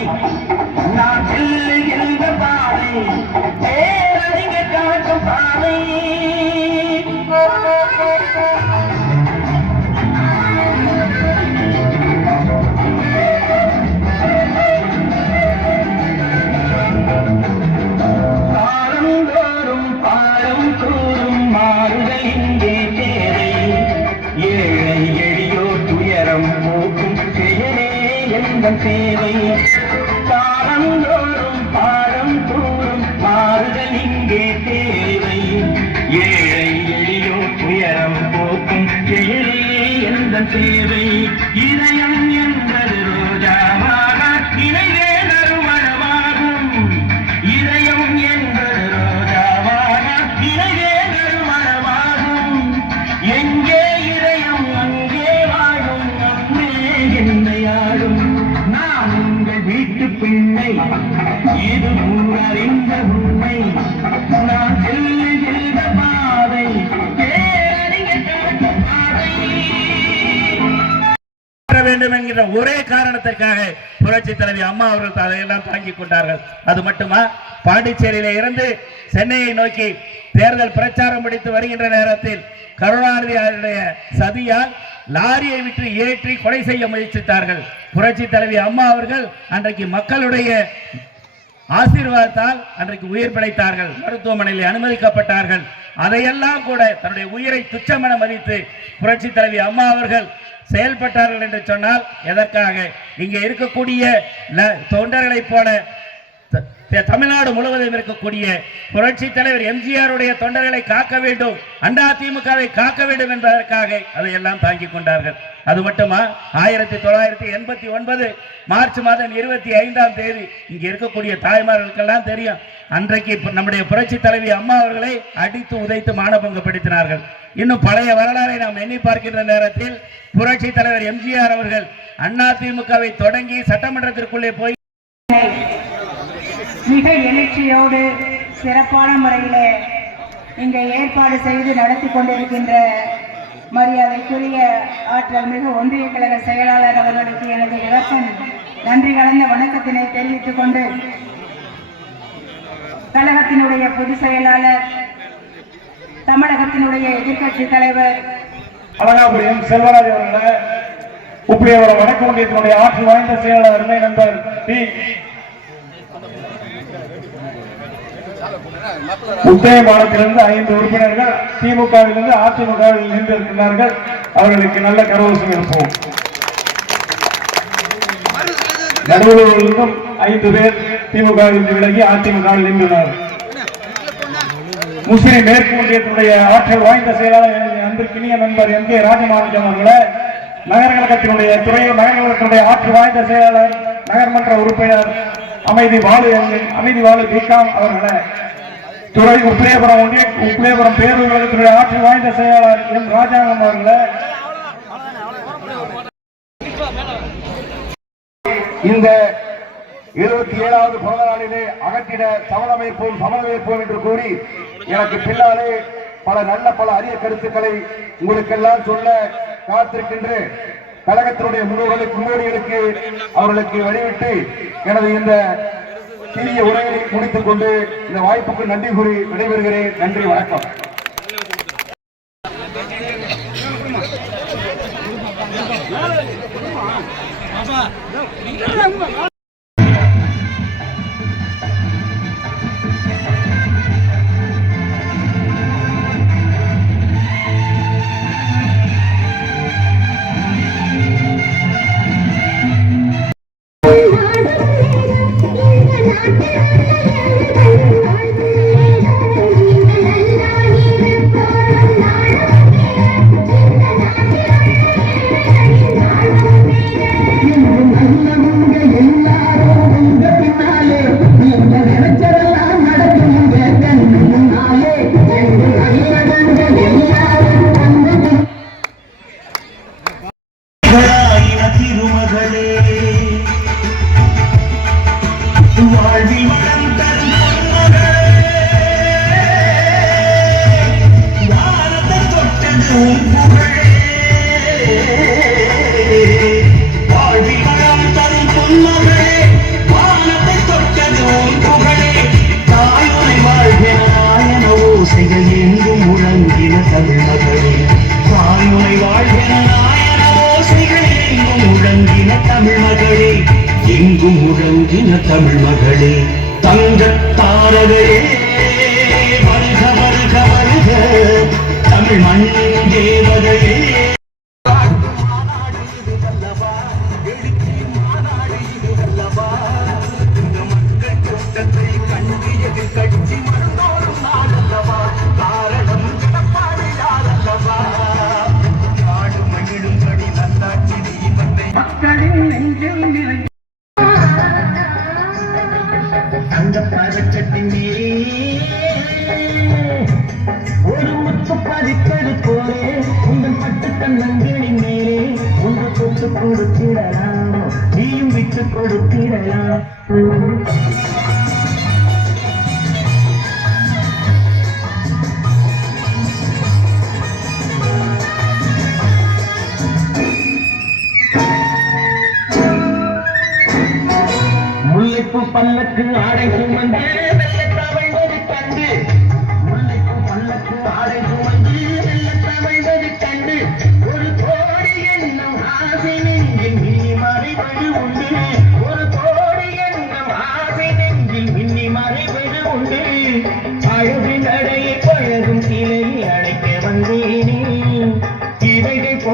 பாதை நான் செல்லுகின்ற பாதை பேரறிஞர் காட்டும் பாதை சேவை இதயம் என்பது ரோஜாவாக இணைவே நறுமணமாகும் இதயம் என்பது ரோஜாவாக இணைவே நறுமணமாகும் எங்கே இதயம் அங்கே வாழும் அன்பே என்னையாடும் நான் உங்கள் வீட்டு பிள்ளை. இது ஊரறிந்த உண்மை. வேண்டும் என்கிற ஒரே காரணத்திற்காக புரட்சி தலைவி அம்மா அவர்கள் அதையெல்லாம் தாங்கிக் கொண்டார்கள். அது மட்டுமா? பாண்டிச்சேரியில இருந்து சென்னையை நோக்கி தேர்தல் பிரச்சாரம் முடித்து வருகின்ற நேரத்தில் கருணாநிதி அவருடைய சதியால் லாரியை விட்டு ஏற்றி கொலை செய்ய முயற்சித்தார்கள். புரட்சி தலைவி அம்மா அவர்கள் அன்றைக்கு மக்களுடைய ஆசீர்வாதத்தால் அன்றைக்கு உயிர் பிழைத்தார்கள். மருத்துவமனையில் அனுமதிக்கப்பட்டார்கள். அதையெல்லாம் கூட தன்னுடைய உயிரை துச்சமென மதித்து புரட்சி தலைவி அம்மா அவர்கள் செயல்பட்டார்கள் என்று சொன்னால் எதற்காக? இங்கே இருக்கக்கூடிய தொண்டர்களைப் போல தமிழ்நாடு முழுவதும் இருக்கக்கூடிய புரட்சி தலைவர் எம்ஜிஆருடைய தொண்டர்களை காக்க வேண்டும் அண்டா திமுகவை காக்க வேண்டும் என்பதற்காக அதையெல்லாம் தாங்கிக் கொண்டார்கள். அது மட்டுமா? ஆயிரத்தி தொள்ளாயிரத்தி எண்பத்தி ஒன்பது மார்ச் மாதம் இருபத்தி ஐந்தாம் தேதி. இங்க இருக்கக்கூடிய தாய்மார்களுக்கெல்லாம் தெரியும். அன்றைக்கு நம்முடைய புரட்சி தலைவி அம்மா அவர்களை அடித்து உதைத்து மானபங்கப்படுத்தினார்கள் இன்னும் பழைய வரலாறை நாம் எண்ணி பார்க்கின்ற நேரத்தில் புரட்சி தலைவர் எம்ஜிஆர் அவர்கள் அண்ணா திமுகவை தொடங்கி சட்டமன்றத்திற்குள்ளே போய் மிக எழுச்சியோடு சிறப்பான முறையிலே இங்கே ஏற்பாடு செய்து நடத்தி கொண்டிருக்கின்ற மரியாதைக்குரிய ஆற்றல் மிகு ஒன்றிய கழக செயலாளர் அவர்களுக்கு எனது இலக்கம் நன்றி கலந்த வணக்கத்தினை தெரிவித்துக் கொண்டு கழகத்தினுடைய பொதுச் செயலாளர் தமிழகத்தினுடைய எதிர்க்கட்சி தலைவர் அழகாபுரியும் செல்வராஜ் அவர்களை இப்படி ஒரு வணக்க ஒன்றியத்தினுடைய ஆற்றல் வாய்ந்த செயலாளர் நண்பர் டி. உத்தயபாலத்திலிருந்து ஐந்து உறுப்பினர்கள் திமுகவிலிருந்து அதிமுகவில் நின்று இருக்கிறார்கள். அவர்களுக்கு நல்ல கரவசம் இருப்போம் நடுவர்களிலிருந்தும் ஐந்து பேர் திமுகவிலிருந்து விலகி அதிமுகவில் நின்றுள்ளார் முஸ்லிம் மேற்கு ஒன்றியத்தினுடைய ஆற்றல் வாய்ந்த செயலாளர் அன்பிற்கினிய நண்பர் எம். கே. ராஜமாணிக்கம் அவர்களை நகர கழகத்தினுடைய துறை நகர கழகத்தினுடைய ஆற்றல் வாய்ந்த செயலாளர் நகர்மன்ற உறுப்பினர் அமைதி வாழு அமைதி வாழு பிகாம் அவர்களை துறை உப்பிலேபுரம் ஒன்றிய உப்பிலேபுரம் பேரூர் கழகத்தினுடைய ஆற்றல் வாய்ந்த செயலாளர் எம் ராஜாங்கம் அவர்களே. இந்த இருபத்தி ஏழாவது பிறந்த நாளிலே அகற்றிட சமதமைப்போம் சமதமைப்போம் என்று கூறி எனக்கு பின்னாலே பல நல்ல பல அரிய கருத்துக்களை உங்களுக்கெல்லாம் சொல்ல காத்திருக்கின்ற கழகத்தினுடைய முன்னோர்களுக்கு முன்னோடிகளுக்கு அவர்களுக்கு வழிவிட்டு எனது இந்த சிறிய உரையை முடித்துக் கொண்டு இந்த வாய்ப்புக்கு நன்றி கூறி விடைபெறுகிறேன். நன்றி வணக்கம். நல்லவங்க உள்ளபடி வாய்மொழி வாழ்கிற நாயன ஓசைகள் எங்கும் முழங்கின தமிழ் மகளே. எங்கும் முழங்கின தமிழ் மகளே. தங்க தாரகையே கண்ணே ஒரு முத்து பதிப்பது போலே உங்கள் பட்டு கண்ணங்களின் மேலே. ஒன்று தொட்டு கொடுத்திடலாம்? நீயும் விட்டு கொடுத்திடலாம்.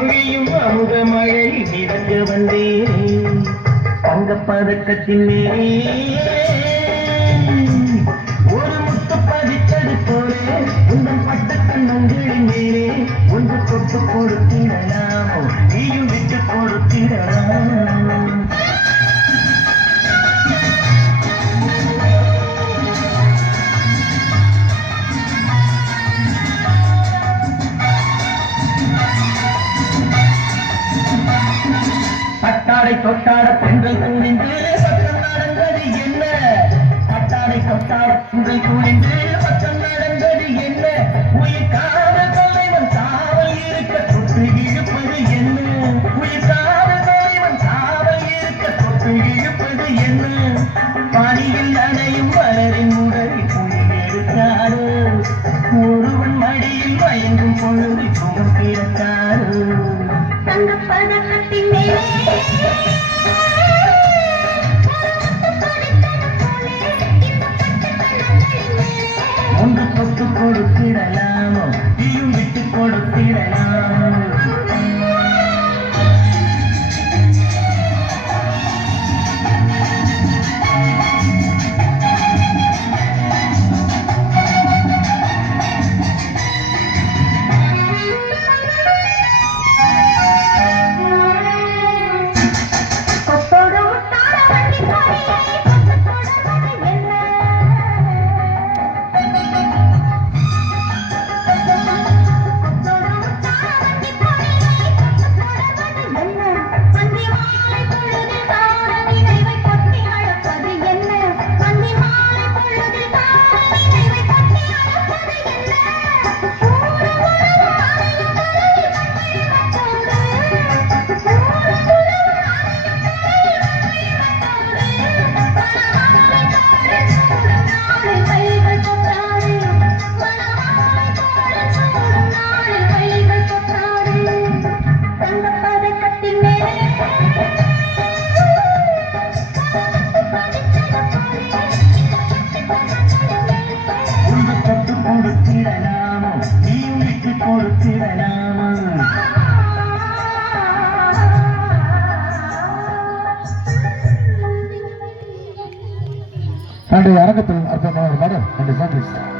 பொழியும் அமுத மழை மிதக்க வந்தேன். தங்க பதக்கத்தின் மேலே ஒரு முத்து பதித்தது போல உங்கள் பட்டத்தன் மந்திரி மேலே ஒன்று கொட்டு கொடுத்தினாமோ நீயும் விட்டு பிறந்தாரு தங்க பதக்கத்தின் மேலே. ஒன்று தொட்டு கொடுத்திடலாமோ? நீயும் விட்டு கொடுத்திடலாம்? தன்னுடைய அரங்கத்தில் அற்புதமான ஒரு மடம் என்று சந்தித்தார்